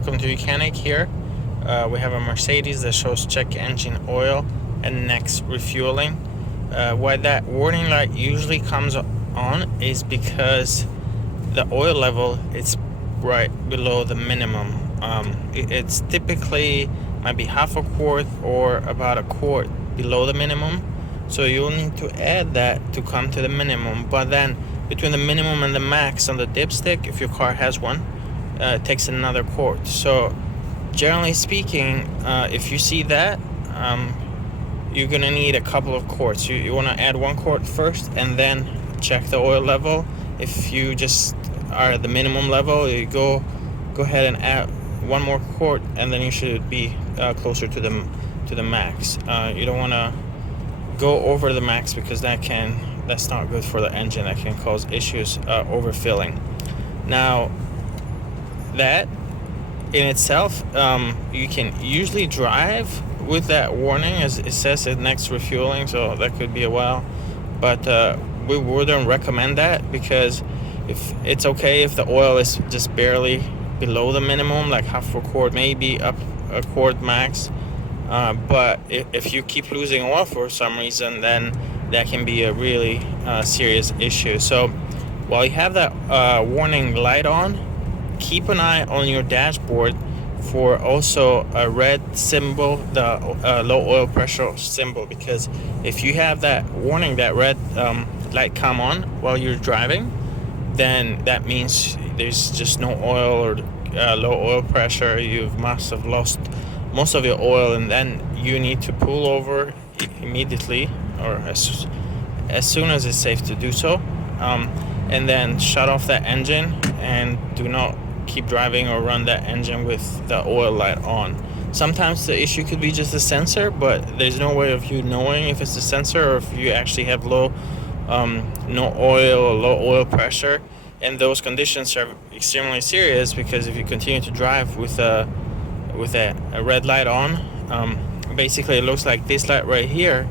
welcome to YOUCANIC here. We have a Mercedes that shows check engine oil and next refueling. Why that warning light usually comes on is because the oil level is right below the minimum. It's typically might be half a quart or about a quart below the minimum, so you'll need to add that to come to the minimum. But then between the minimum and the max on the dipstick, if your car has one, it takes another quart. So generally speaking, if you see that, you're gonna need a couple of quarts. You want to add 1 quart first and then check the oil level. If you just are at the minimum level, you go ahead and add 1 more quart, and then you should be closer to the max. You don't want to go over the max because that's not good for the engine. That can cause issues, overfilling. Now that in itself, you can usually drive with that warning, as it says it next refueling, so that could be a while, but we wouldn't recommend that, because if it's okay if the oil is just barely below the minimum, like half a quart, maybe up a quart max, but if you keep losing oil for some reason, then that can be a really serious issue. So while you have that warning light on, keep an eye on your dashboard for also a red symbol, the low oil pressure symbol, because if you have that warning, that red light come on while you're driving, then that means there's just no oil or low oil pressure. You must have lost most of your oil, and then you need to pull over immediately, or as soon as it's safe to do so, and then shut off that engine, and do not keep driving or run that engine with the oil light on. Sometimes the issue could be just a sensor, but there's no way of you knowing if it's the sensor or if you actually have no oil or low oil pressure. And those conditions are extremely serious, because if you continue to drive with a red light on, basically it looks like this light right here,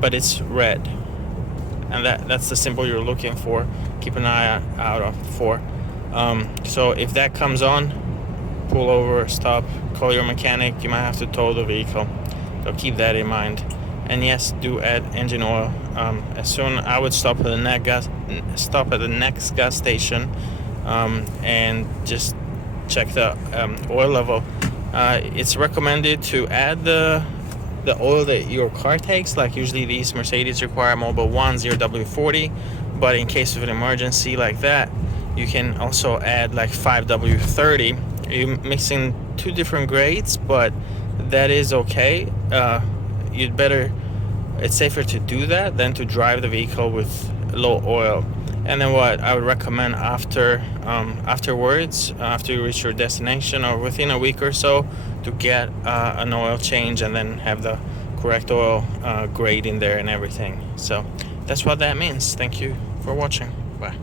but it's red, and that's the symbol you're looking for. Keep an eye out for. So if that comes on, pull over, stop, call your mechanic. You might have to tow the vehicle, so keep that in mind. And yes, do add engine oil. I would stop at the next gas station, and just check the oil level. It's recommended to add the oil that your car takes. Like usually these Mercedes require Mobil 1 0W40, but in case of an emergency like that, you can also add like 5W30. You're mixing 2 different grades, but that is okay. It's safer to do that than to drive the vehicle with low oil. And then what I would recommend afterwards, after you reach your destination or within a week or so, to get an oil change and then have the correct oil grade in there and everything. So that's what that means. Thank you for watching. Bye.